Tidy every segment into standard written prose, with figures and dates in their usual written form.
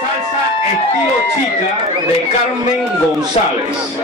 Salsa estilo chica de Carmen González.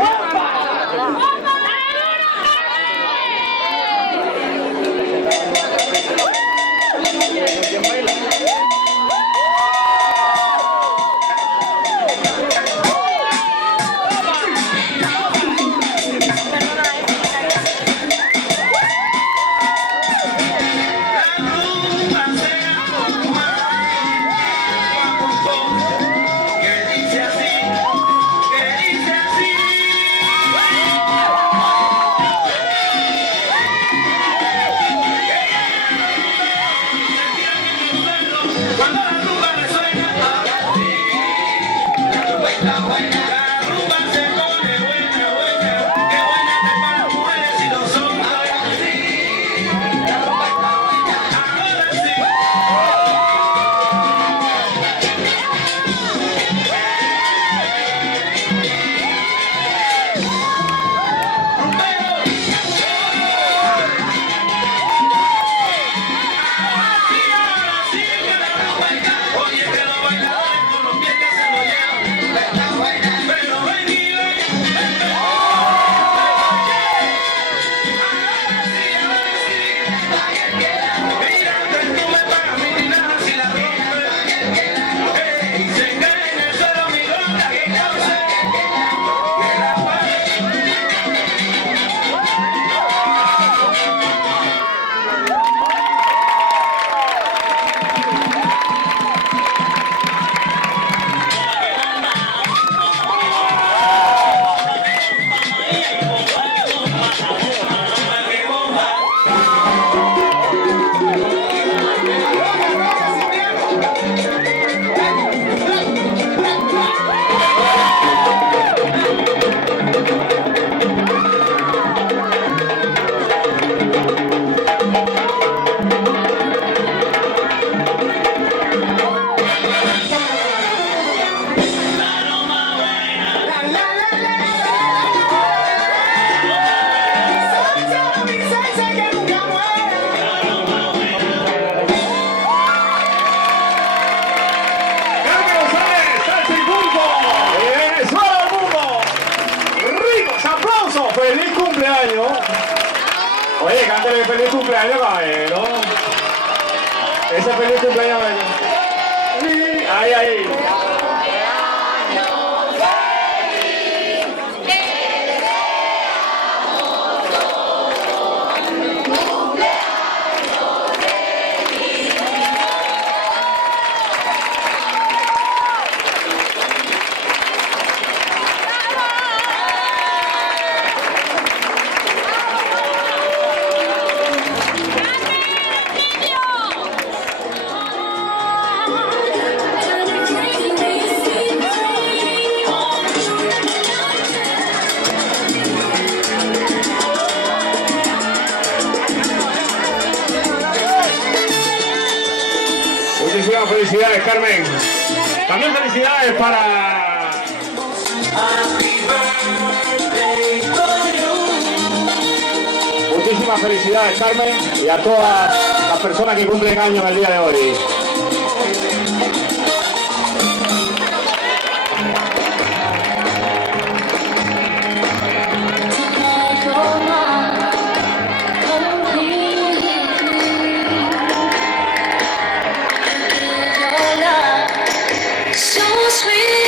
¡Feliz cumpleaños! Oye, cántale feliz cumpleaños, caballero. Ese feliz cumpleaños, caballero. Ahí, ahí. Muchísimas felicidades, Carmen. También felicidades para... Muchísimas felicidades, Carmen, y a todas las personas que cumplen años el día de hoy. So sweet.